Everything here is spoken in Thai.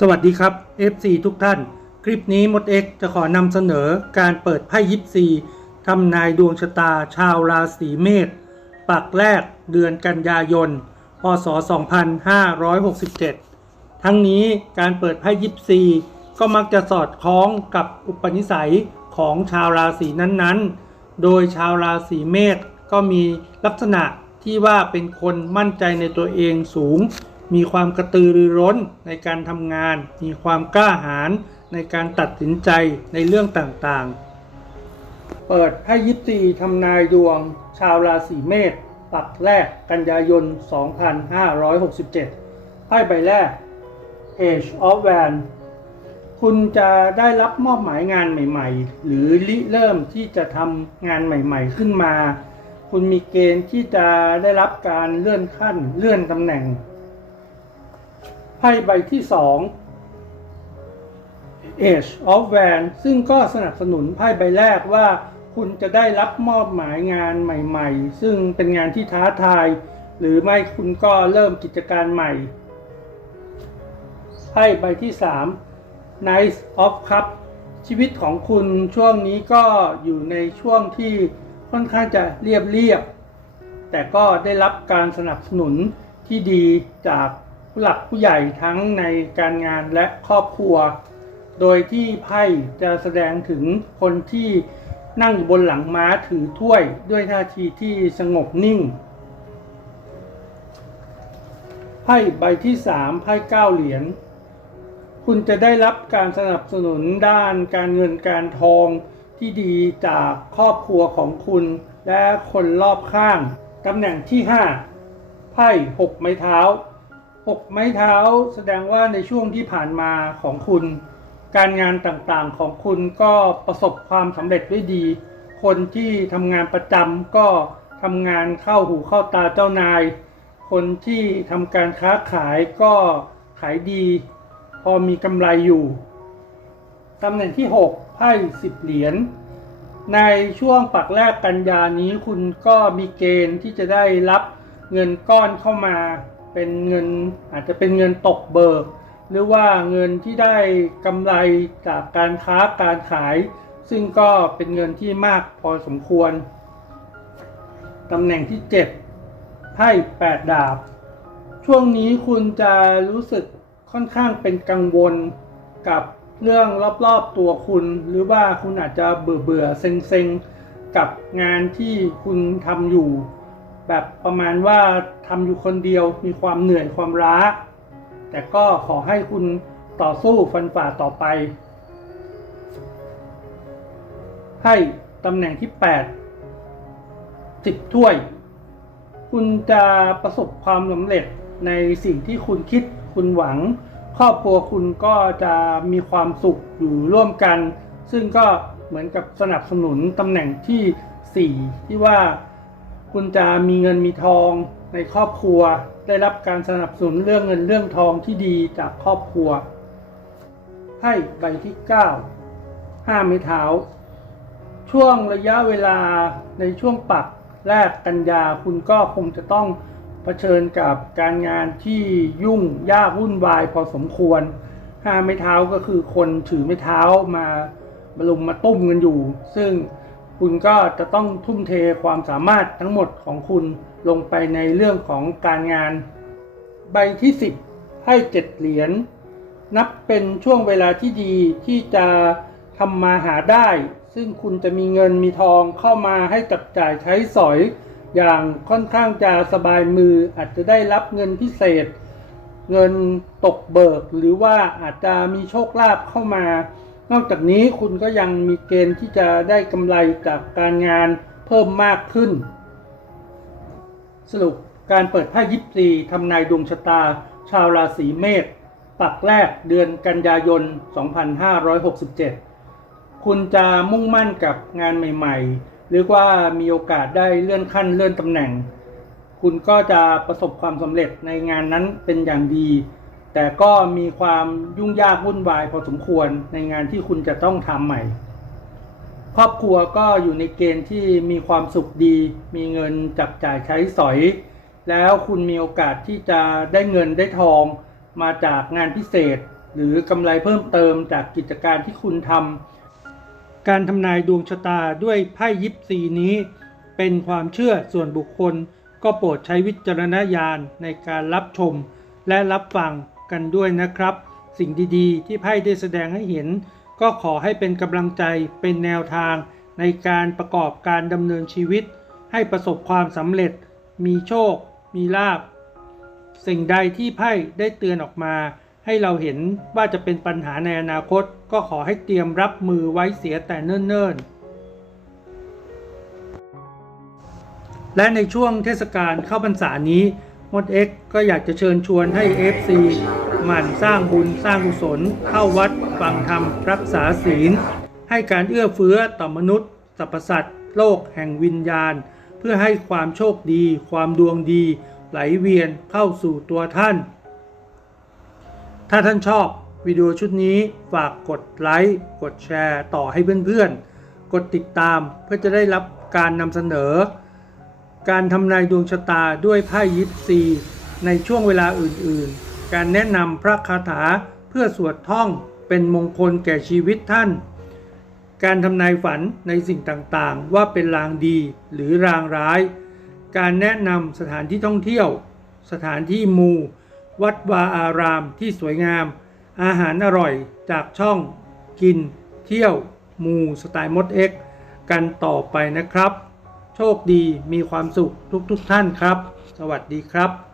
สวัสดีครับ FC ทุกท่าน คลิปนี้มดเอ็กจะขอนำเสนอการเปิดไพ่ยิปซีทำนายดวงชะตาชาวราศีเมษปักแรกเดือนกันยายน พศ 2567 ทั้งนี้การเปิดไพ่ยิปซีก็มักจะสอดคล้องกับอุปนิสัยของชาวราศีนั้นๆ โดยชาวราศีเมษก็มีลักษณะที่ว่าเป็นคนมั่นใจในตัวเองสูง มีความกระตือรือร้นในการทำงาน มีความกล้าหาญในการตัดสินใจในเรื่องต่างๆ เปิดไพ่ยิปซีทำนายดวง ชาวราศีเมษปักแรกกันยายน 2567 ไพ่ใบแรก age of Wands คุณจะได้รับมอบหมายงานใหม่ ๆ หรือริเริ่มที่จะทำงานใหม่ ๆ ขึ้นมา คุณมีเกณฑ์ที่จะได้รับการเลื่อนขั้นเลื่อนตำแหน่ง ไพ่ใบที่สอง Age of Wands ซึ่งก็สนับสนุนไพ่ใบแรกว่าคุณจะได้รับมอบหมายงานใหม่ ๆ ซึ่งเป็นงานที่ท้าทาย หรือไม่คุณก็เริ่มกิจการใหม่ไพ่ใบที่สาม Knight of Cup ชีวิตของคุณช่วงนี้ก็อยู่ในช่วงที่ค่อนข้างจะเรียบเรียบ แต่ก็ได้รับการสนับสนุนที่ดีจาก ผู้หลักผู้ใหญ่ทั้งในการงานและครอบครัว โดยที่ไพ่จะแสดงถึงคนที่นั่งอยู่บนหลังม้าถือถ้วยด้วยท่าทีที่สงบนิ่ง ไพ่ใบที่สามไพ่เก้าเหรียญ คุณจะได้รับการสนับสนุนด้านการเงินการทองที่ดีจากครอบครัวของคุณและคนรอบข้าง ตำแหน่งที่ 5 ไพ่หกไม้เท้า หกไม้เท้าแสดงว่าในช่วงที่ผ่านมาของคุณ การงานต่างๆของคุณก็ประสบความสำเร็จด้วยดี คนที่ทำงานประจำก็ทำงานเข้าหูเข้าตาเจ้านาย คนที่ทำการค้าขายก็ขายดี พอมีกำไรอยู่ตำแหน่งที่ 6 ไพ่สิบเหรียญในช่วงปักแรกกันยานี้คุณก็มีเกณฑ์ที่จะได้รับเงินก้อนเข้ามา เป็นเงินอาจจะเป็นเงินตกเบิก หรือว่าเงินที่ได้กำไรจากการค้าการขาย ซึ่งก็เป็นเงินที่มากพอสมควรตำแหน่งที่7ไพ่แปดดาบ ช่วงนี้คุณจะรู้สึกค่อนข้างเป็นกังวลกับเรื่องรอบๆตัวคุณ หรือว่าคุณอาจจะเบื่อเบื่อเซ็งๆ กับงานที่คุณทำอยู่ แบบประมาณว่าทำอยู่คนเดียวมีความเหนื่อยความล้า แต่ก็ขอให้คุณต่อสู้ฟันฝ่าต่อไป ให้ตำแหน่งที่ 8 10 ถ้วย คุณจะประสบความสำเร็จในสิ่งที่คุณคิดคุณหวัง ครอบครัวคุณก็จะมีความสุขอยู่ร่วมกัน ซึ่งก็เหมือนกับสนับสนุนตำแหน่งที่ 4 ที่ว่า คุณจะมีเงินมีทองในครอบครัว ได้รับการสนับสนุนเรื่องเงินเรื่องทองที่ดีจากครอบครัว ให้ใบที่9ห้าไม้เท้า ช่วงระยะเวลาในช่วงปักแรกกันยาคุณก็คงจะต้องเผชิญกับการงานที่ยุ่งยากวุ่นวายพอสมควรห้าไม้เท้าก็คือคนถือไม้เท้ามาบรุมมาตุ้มกันอยู่ ซึ่ง คุณก็จะต้องทุ่มเทความสามารถทั้งหมดของคุณลงไปในเรื่องของการงาน ใบที่ 10 ให้เจ็ดเหรียญนับเป็นช่วงเวลาที่ดีที่จะทำมาหาได้ ซึ่งคุณจะมีเงินมีทองเข้ามาให้จับจ่ายใช้สอย อย่างค่อนข้างจะสบายมืออาจจะได้รับเงินพิเศษ เงินตกเบิกหรือว่าอาจจะมีโชคลาภเข้ามา นอกจากนี้คุณก็ยังมีเกณฑ์ที่จะได้กำไรจากการงานเพิ่มมากขึ้น สรุปการเปิดไพ่ยิปซีทำนายดวงชะตา ชาวราศีเมษปักแรกเดือนกันยายน 2567 คุณจะมุ่งมั่นกับงานใหม่ ๆ หรือว่ามีโอกาสได้เลื่อนขั้นเลื่อนตำแหน่ง คุณก็จะประสบความสำเร็จในงานนั้นเป็นอย่างดี แต่ก็มีความยุ่งยากวุ่นวายพอสมควรในงานที่คุณจะต้องทำใหม่ ครอบครัวก็อยู่ในเกณฑ์ที่มีความสุขดี มีเงินจับจ่ายใช้สอย แล้วคุณมีโอกาสที่จะได้เงินได้ทองมาจากงานพิเศษ หรือกำไรเพิ่มเติมจากกิจการที่คุณทำการทำนายดวงชะตาด้วยไพ่ยิปซีนี้ เป็นความเชื่อส่วนบุคคล ก็โปรดใช้วิจารณญาณในการรับชมและรับฟัง กันด้วยนะครับ สิ่งดีๆ ที่ไพ่ได้แสดงให้เห็น ก็ขอให้เป็นกำลังใจเป็นแนวทางในการประกอบการดำเนินชีวิต ให้ประสบความสำเร็จ มีโชค มีลาภสิ่งใดที่ไพ่ได้เตือนออกมา ให้เราเห็นว่าจะเป็นปัญหาในอนาคต ก็ขอให้เตรียมรับมือไว้เสียแต่เนิ่นๆ และในช่วงเทศกาลเข้าพรรษานี้ มดเอ็กก็อยากจะเชิญชวนให้ FC หมั่นสร้างบุญสร้างกุศล เข้าวัดฟังธรรม รักษาศีล ให้การเอื้อเฟื้อต่อมนุษย์สรรพสัตว์โลกแห่งวิญญาณ เพื่อให้ความโชคดี ความดวงดี ไหลเวียนเข้าสู่ตัวท่าน ถ้าท่านชอบวิดีโอชุดนี้ฝากกดไลค์กดแชร์ต่อให้เพื่อนๆ กดติดตามเพื่อจะได้รับการนำเสนอ การทำนายดวงชะตาด้วยไพ่ยิปซี ในช่วงเวลาอื่นๆ การแนะนำพระคาถาเพื่อสวดท่องเป็นมงคลแก่ชีวิตท่าน การทำนายฝันในสิ่งต่างๆ ว่าเป็นลางดีหรือรางร้าย การแนะนำสถานที่ท่องเที่ยว สถานที่มู วัดวาอารามที่สวยงาม อาหารอร่อยจากช่อง กิน เที่ยว มูสไตล์มดเอ็กกันต่อไปนะครับ โชคดีมีความสุขทุกๆทท่านครับ สวัสดีครับ